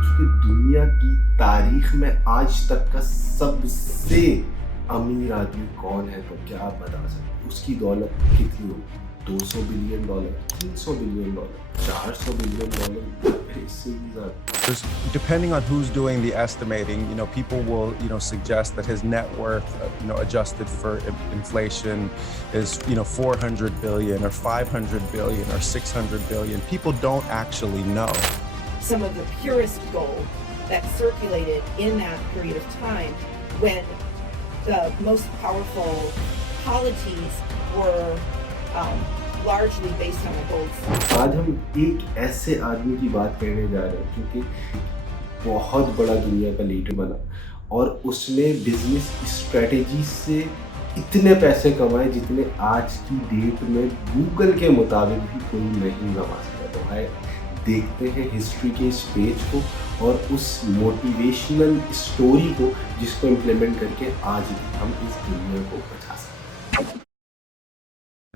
चूंकि दुनिया की तारीख में आज तक का सबसे अमीर आदमी कौन है, तो क्या आप बता सकते हैं उसकी दौलत कितनी होगी? $200 बिलियन, $300 बिलियन, $400 बिलियन, या फिर इससे भी ज्यादा? Depending on who's doing the estimating, people will, suggest that his net worth, adjusted for inflation is, 400 billion or 500 billion or 600 billion. People don't actually know. Some of the purest gold that circulated in that period of time when the most powerful polities were largely based on the gold. आज हम एक ऐसे आदमी की बात करने जा रहे हैं क्योंकि बहुत बड़ा दुनिया का लीडर बना और उसने बिजनेस स्ट्रेटेजी से इतने पैसे कमाए जितने आज की डेट में गूगल के मुताबिक भी कोई नहीं कमा सकता। तो आए देखते हैं हिस्ट्री के इस पेज को और उस मोटिवेशनल स्टोरी को जिसको इम्प्लीमेंट करके आज हम इस दुनिया को बचा सकते हैं।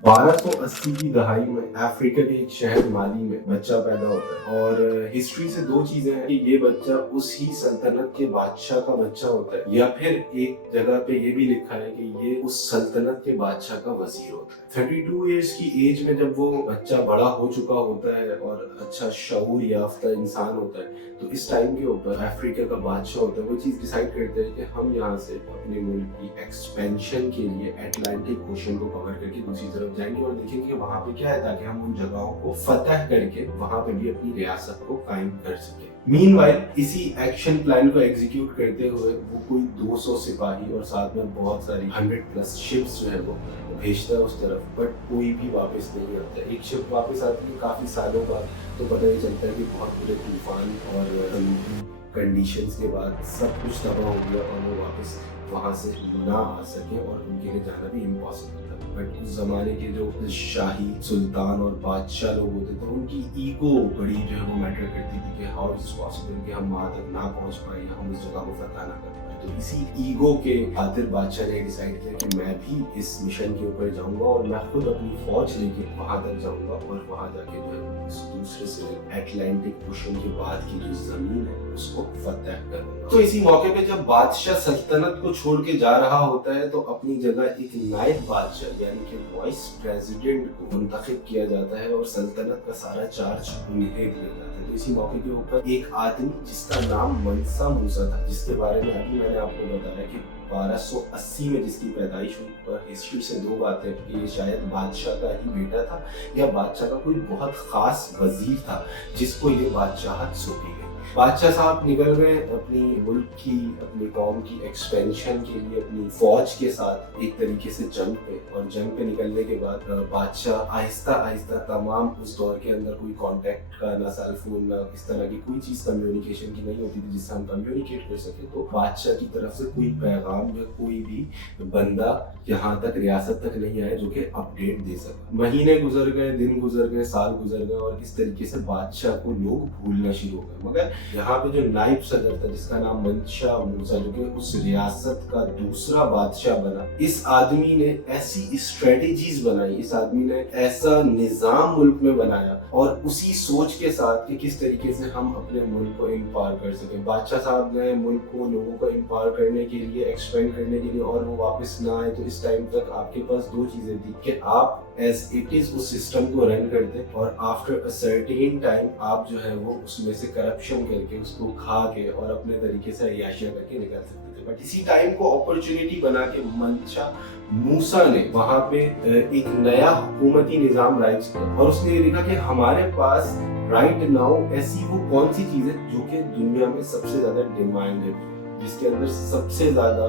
1280 की दहाई में अफ्रीका के एक शहर माली में बच्चा पैदा होता है और हिस्ट्री से दो चीजें हैं कि ये बच्चा उसी सल्तनत के बादशाह का बच्चा होता है या फिर एक जगह पे ये भी लिखा है कि ये उस सल्तनत के बादशाह का वजीर होता है। 32 इयर्स की एज में जब वो बच्चा बड़ा हो चुका होता है और अच्छा शऊर याफ्ता इंसान होता है तो इस टाइम के ऊपर अफ्रीका का बादशाह होता है वो चीज डिसाइड करते हैं कि हम यहाँ से अपने मुल्क की एक्सपेंशन के लिए अटलांटिक ओशन को कवर करके दूसरी तरफ जाएंगे और देखेंगे कि वहाँ पे क्या है ताकि हम उन जगहों को फतह करके वहाँ पे भी अपनी रियासत को कायम कर सके। मीनवाइल इसी एक्शन प्लान को एग्जीक्यूट करते हुए वो कोई 200 सिपाही और साथ में बहुत सारी 100+ शिप्स जो है वो भेजता है उस तरफ, बट कोई भी वापस नहीं आता। एक शिप वापस आती है काफी सालों बाद तो पता ही चलता है कि बहुत बुरे तूफान और कंडीशंस के बाद सब कुछ तबाह हो गया और वो वापस वहाँ से ना आ सके और उनके लिए जाना भी इम्पॉसिबल था। बट उस जमाने के जो शाही सुल्तान और बादशाह लोग होते थे उनकी ईगो बड़ी जो है वो मैटर करती थी कि हाउ इज पॉसिबल कि हम वहाँ तक ना पहुँच पाए या हम उस जगह को फतह ना कर पाए। तो इसी ईगो के खातिर बादशाह ने डिसाइड किया कि मैं भी इस मिशन के ऊपर जाऊंगा और मैं खुद अपनी फौज लेके वहाँ तक जाऊंगा और वहाँ जाके जो है इस दूसरे से अटलांटिक ओशन के बाद की जो जमीन है उसको फतह करूंगा। तो इसी मौके पे जब बादशाह सल्तनत को छोड़ के जा रहा होता है तो अपनी जगह एक नायब बादशाह यानी कि वाइस प्रेसिडेंट को मुंतखब किया जाता है और सल्तनत का सारा चार्ज उन्हें दिया जाता है। तो इसी मौके के ऊपर एक आदमी जिसका नाम मंसा मूसा था, जिसके बारे में अभी मैंने आपको बताया कि 1280 में जिसकी पैदाइश हुई और हिस्ट्री से दो बातें कि ये शायद बादशाह का ही बेटा था या बादशाह का कोई बहुत खास वजीर था जिसको ये बादशाहत सौंपी गई। बादशाह साहब निकल गए अपनी मुल्क की अपनी कौम की एक्सपेंशन के लिए अपनी फौज के साथ एक तरीके से जंग पे, और जंग पे निकलने के बाद बादशाह आहिस्ता आहिस्ता तमाम उस दौर के अंदर कोई कांटेक्ट का ना सेल फोन ना इस तरह की कोई चीज कम्युनिकेशन की नहीं होती थी जिससे हम कम्युनिकेट कर सके। तो बादशाह की तरफ से कोई पैगाम या कोई भी बंदा यहाँ तक रियासत तक नहीं आया जो कि अपडेट दे सका। महीने गुजर गए, दिन गुजर गए, साल गुजर गए और इस तरीके से बादशाह को लोग भूलना शुरू हो गए। मगर यहाँ पे जो नायब सदर था जिसका नाम मंशा मूसा जो कि उस रियासत का दूसरा बादशाह बना, इस आदमी ने ऐसी स्ट्रेटेजीज बनाई, इस आदमी ने ऐसा निजाम मुल्क में बनाया और उसी सोच के साथ कि किस तरीके से हम अपने मुल्क को एम्पावर कर सके। बादशाह साहब ने मुल्क को लोगों को एम्पावर करने के लिए एक्सपेंड करने के लिए और वो वापस ना आए तो इस टाइम तक आपके पास दो चीजें थी कि आप एज इट इज उस सिस्टम को रन करते और आफ्टर अ सर्टेन टाइम आप जो है वो उसमें से करप्शन करके उसको खा के और अपने तरीके से अय्याशियां करके निकल सकते थे। बट इसी टाइम को अपॉर्चुनिटी बना के मंशा मूसा ने वहां पे एक नया हुकूमती निजाम राइज किया और उसने लिखा कि हमारे पास राइट नाउ ऐसी वो कौन सी चीज है जो कि दुनिया में सबसे ज्यादा डिमांड है, जिसके अंदर सबसे ज्यादा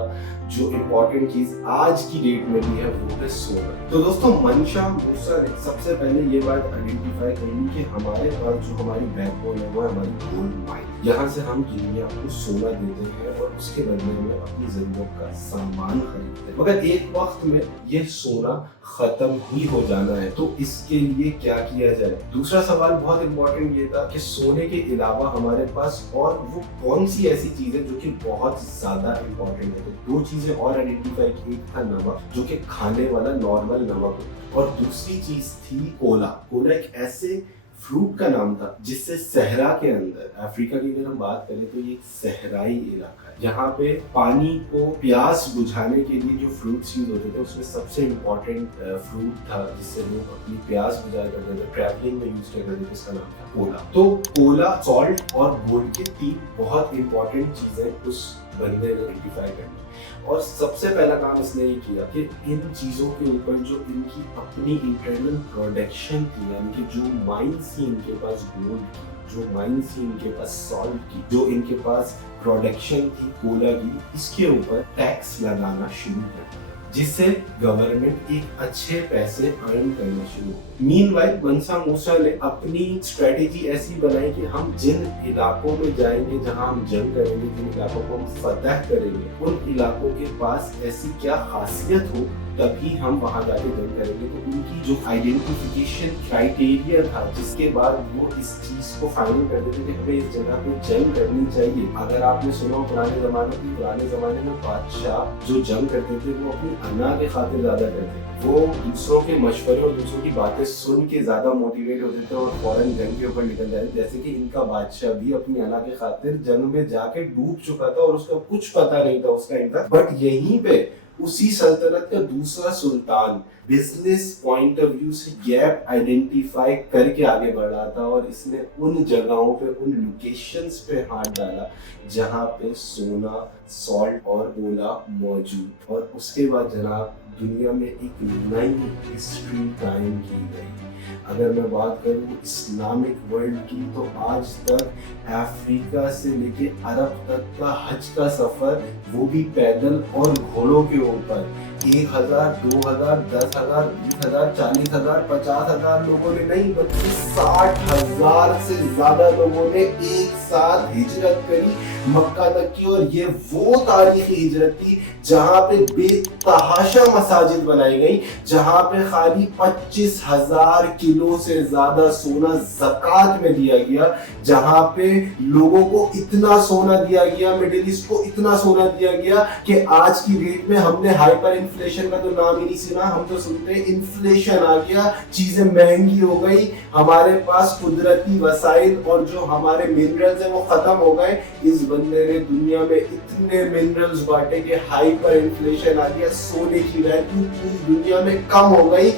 जो इम्पोर्टेंट चीज आज की डेट में भी है वो है सोना। तो दोस्तों मंशा मूसा ने सबसे पहले ये बात आइडेंटिफाई करी कि हमारे पास जो हमारी बैकबोन है वो है हमारी गोल्ड माइन। यहाँ से हम दुनिया को सोना देते हैं और उसके बदले में अपनी जरूरत का सामान खरीदते हैं। मगर एक वक्त में ये सोना खत्म ही हो जाना है, तो इसके लिए क्या किया जाए? दूसरा सवाल बहुत इम्पोर्टेंट ये था कि सोने के अलावा हमारे पास और वो कौन सी ऐसी चीज है जो कि बहुत ज्यादा इम्पोर्टेंट है। तो दो चीजें और आइडेंटिफाई की, एक था नमक जो कि खाने वाला नॉर्मल नमक, और दूसरी चीज थी कोला। कोला एक ऐसे फ्रूट का नाम था, जिससे सहरा के अंदर, अफ्रीका की अगर हम बात करें तो ये एक सहराई इलाका है, जहाँ पे पानी को प्यास बुझाने के लिए जो फ्रूट्स यूज होते थे उसमें सबसे इम्पोर्टेंट फ्रूट था जिससे लोग अपनी प्यास बुझाया करते थे, ट्रैवलिंग में यूज करते थे, जिसका नाम था कोला। तो कोला, सॉल्ट और गोल्ड के 3 बहुत इंपॉर्टेंट चीजें उस बंदे ने आइडेंटिफाई करनी, और सबसे पहला काम इसने ये किया कि इन चीजों के ऊपर जो इनकी अपनी इंटरनल प्रोडक्शन थी, यानी कि जो माइंस थी इनके पास गोल्ड की, जो माइंस थी इनके पास सॉल्ट की, जो इनके पास प्रोडक्शन थी कोला की, इसके ऊपर टैक्स लगाना शुरू कर दिया, जिससे गवर्नमेंट एक अच्छे पैसे अर्न करना शुरू हो। मीनवाइल मनसा मूसा ने अपनी स्ट्रेटेजी ऐसी बनाई कि हम जिन इलाकों में जाएंगे जहां हम जंग करेंगे, जिन इलाकों को हम फतह करेंगे, उन इलाकों के पास ऐसी क्या खासियत हो तभी हम वहां जाके जंग करेंगे। तो उनकी जो आइडेंटिफिकेशन क्राइटेरिया था, जिसके बाद वो इस चीज को फाइनल कर देते थे हमें इस जगह पे जंग करनी चाहिए। अगर आपने सुना पुराने जमाने में बादशाह जो जंग करते थे वो अपनी अना के खातिर ज्यादा करते थे, वो दूसरों के मशवरे और दूसरों की बातें सुन के ज्यादा मोटिवेट होते थे और फौरन जंग के ऊपर निकल जाते, जैसे कि इनका बादशाह भी अपनी अना के खातिर जंग में जाके डूब चुका था और उसका कुछ पता नहीं था उसका इनका। बट यहीं पे उसी सल्तनत का दूसरा सुल्तान बिजनेस पॉइंट ऑफ व्यू से गैप आइडेंटिफाई करके आगे बढ़ रहा था, और इसने उन जगहों पे, उन लोकेशंस पे हाथ डाला जहां पे सोना, सॉल्ट और कोला मौजूद, और उसके बाद जनाब दुनिया में एक नई हिस्ट्री कायम की गई। अगर मैं बात करूं इस्लामिक वर्ल्ड की, तो आज तक अफ्रीका से लेके अरब तक का हज का सफर, वो भी पैदल और घोड़ों के ऊपर, 1000, 2000, 10,000, 20,000, 40,000, 50,000 लोगों ने नहीं, बल्कि 60,000 से ज्यादा लोगों ने एक साथ हिजरत करी मक्का तक की। और ये वो तारीखी हिजरत थी जहां पे बेतहाशा मसाजिद बनाई गई, जहां पे खाली 25,000 किलो से ज्यादा सोना ज़कात में दिया गया, जहां पे लोगों को इतना सोना दिया गया, मिडिल ईस्ट को इतना सोना दिया गया कि आज की डेट में हमने हाइपर इन्फ्लेशन का तो नाम ही नहीं सुना, हम तो सुनते हैं इन्फ्लेशन आ गया, चीजें महंगी हो गई, हमारे पास कुदरती वसाइल और जो हमारे मिनरल्स हैं वो खत्म हो गए। इस बंदे ने दुनिया में इतने मिनरल्स बांटे कि हाइपर इन्फ्लेशन आ गया, सोने की वैल्यू पूरी दुनिया में कम हो गई।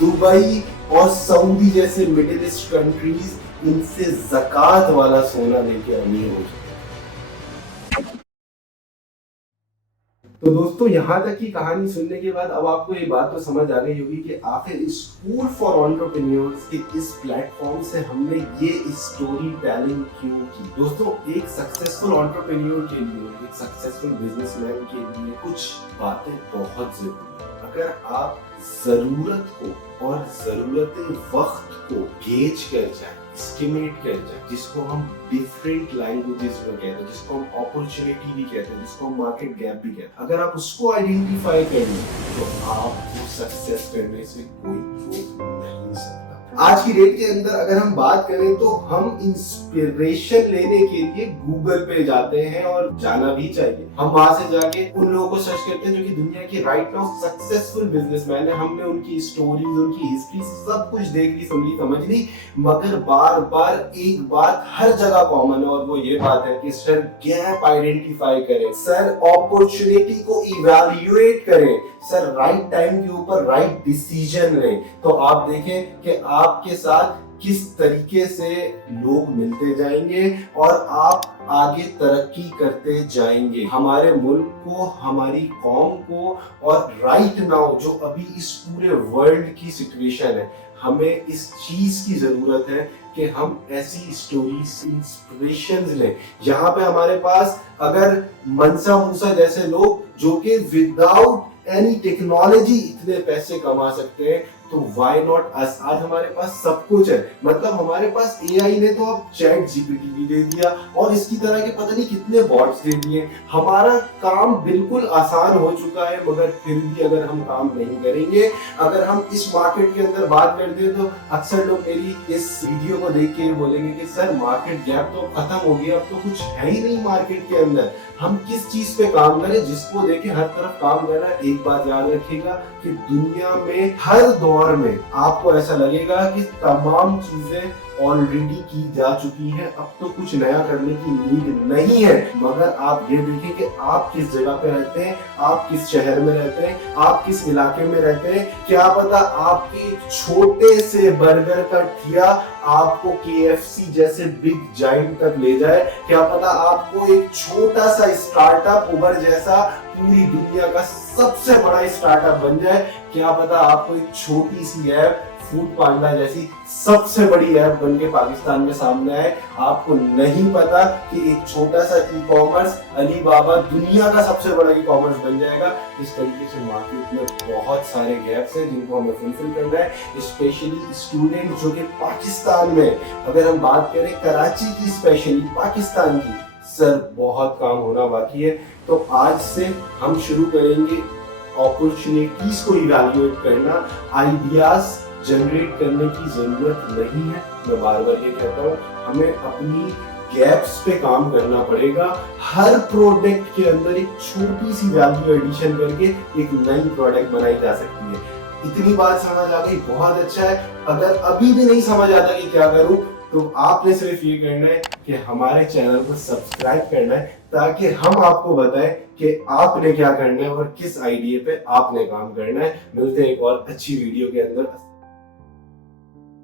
दुबई और सऊदी जैसे मिडिल ईस्ट कंट्रीज इनसे ज़कात वाला सोना लेके अमीर हो चुके। तो दोस्तों यहाँ तक की कहानी सुनने के बाद अब आपको ये बात तो समझ आ गई होगी कि आखिर इस स्कूल फॉर एंटरप्रेन्योर्स के इस प्लेटफॉर्म से हमने ये स्टोरी टेलिंग क्यों की। दोस्तों एक सक्सेसफुल एंटरप्रेन्योर के लिए, एक सक्सेसफुल बिजनेसमैन के लिए कुछ बातें बहुत जरूरी है। अगर आप जरूरत को और जरूरत वक्त को गेज कर जाए, एस्टिमेट कर जाए, जिसको हम डिफरेंट लैंग्वेजेस में कहते हैं, जिसको हम अपॉर्चुनिटी भी कहते हैं, जिसको हम मार्केट गैप भी कहते हैं, अगर आप उसको आइडेंटिफाई कर लें तो आपको सक्सेस करने से कोई रोक नहीं सकता। आज की डेट के अंदर अगर हम बात करें तो हम इंस्पिरेशन लेने के लिए गूगल पे जाते हैं, और जाना भी चाहिए। हम वहां से जाके उन लोगों को सर्च करते हैं जो कि दुनिया के राइट नाउ सक्सेसफुल बिजनेसमैन है। हमने उनकी स्टोरीज, उनकी हिस्ट्री सब कुछ देख ली, सुन ली, समझ ली, मगर बार बार एक बात हर जगह कॉमन है, और वो ये बात है कि सर गैप आइडेंटिफाई करें, सर अपॉर्चुनिटी को इवैल्यूएट करें, सर राइट टाइम के ऊपर राइट डिसीजन लें। तो आप देखें कि आपके साथ किस तरीके से लोग मिलते जाएंगे और आप आगे तरक्की करते जाएंगे। हमारे मुल्क को, हमारी कौम को, और राइट नाउ जो अभी इस पूरे वर्ल्ड की सिचुएशन है, हमें इस चीज की जरूरत है कि हम ऐसी स्टोरीज, इंस्पिरेशंस लें। यहाँ पे हमारे पास अगर मनसा मूसा जैसे लोग जो कि विदाउट एनी टेक्नोलॉजी इतने पैसे कमा सकते हैं, तो व्हाई नॉट अस। आज हमारे पास सब कुछ है, मतलब हमारे पास एआई ने तो अब चैट जीपीटी भी दे दिया और इसकी तरह के पता नहीं कितने बॉट्स दे दिए। हमारा काम बिल्कुल आसान हो चुका है, मगर फिर भी अगर हम काम नहीं करेंगे, अगर हम इस मार्केट के अंदर बात करते हैं, तो अक्सर लोग मेरी इस वीडियो को देख के बोलेंगे कि सर मार्केट गैप तो खत्म हो गया, अब तो कुछ है ही नहीं मार्केट के अंदर, हम किस चीज पे काम करें। जिसको देखे हर तरफ काम कर रहा है। एक बात याद रखिएगा कि दुनिया में हर दौर में आपको ऐसा लगेगा कि तमाम चीजें ऑलरेडी की जा चुकी है, अब तो कुछ नया करने की नीड नहीं है। मगर आप ये देखें कि आप किस जगह पे रहते हैं, आप किस शहर में रहते हैं, आप किस इलाके में रहते हैं। क्या पता आपके छोटे से बर्गर का ठिया आपको KFC जैसे बिग जाइंट तक ले जाए। क्या पता आपको एक छोटा सा स्टार्टअप उबर जैसा पूरी दुनिया का सबसे बड़ा स्टार्टअप बन जाए। क्या पता आपको एक छोटी सी ऐप फूड पांडा जैसी सबसे बड़ी ऐप बन के पाकिस्तान में सामने आए। आपको नहीं पता कि एक छोटा सा ई-कॉमर्स अलीबाबा दुनिया का सबसे बड़ा ई-कॉमर्स बन जाएगा। इस तरीके से मार्केट में बहुत सारे गैप्स हैं जिनको हमें फुलफिल करना है, स्पेशली स्टूडेंट जो कि पाकिस्तान में, अगर हम बात करें कराची की, स्पेशली पाकिस्तान की, सर बहुत काम होना बाकी है। तो आज से हम शुरू करेंगे अपॉर्चुनिटीज को इवैल्यूएट करना, आइडियाज जनरेट करने की जरूरत नहीं है। मैं बार बार ये कहता हूँ, हमें अपनी गैप्स पे काम करना पड़ेगा। हर प्रोडक्ट के अंदर एक छोटी सी वैल्यू एडिशन करके एक नई प्रोडक्ट बनाई जा सकती है। इतनी बात समझ आ गई, बहुत अच्छा है। अगर अभी भी नहीं समझ आता कि क्या करूं, तो आपने सिर्फ ये करना है कि हमारे चैनल को सब्सक्राइब करना है, ताकि हम आपको बताएं कि आपने क्या करना है और किस आइडिया पे आपने काम करना है। मिलते हैं एक और अच्छी वीडियो के अंदर।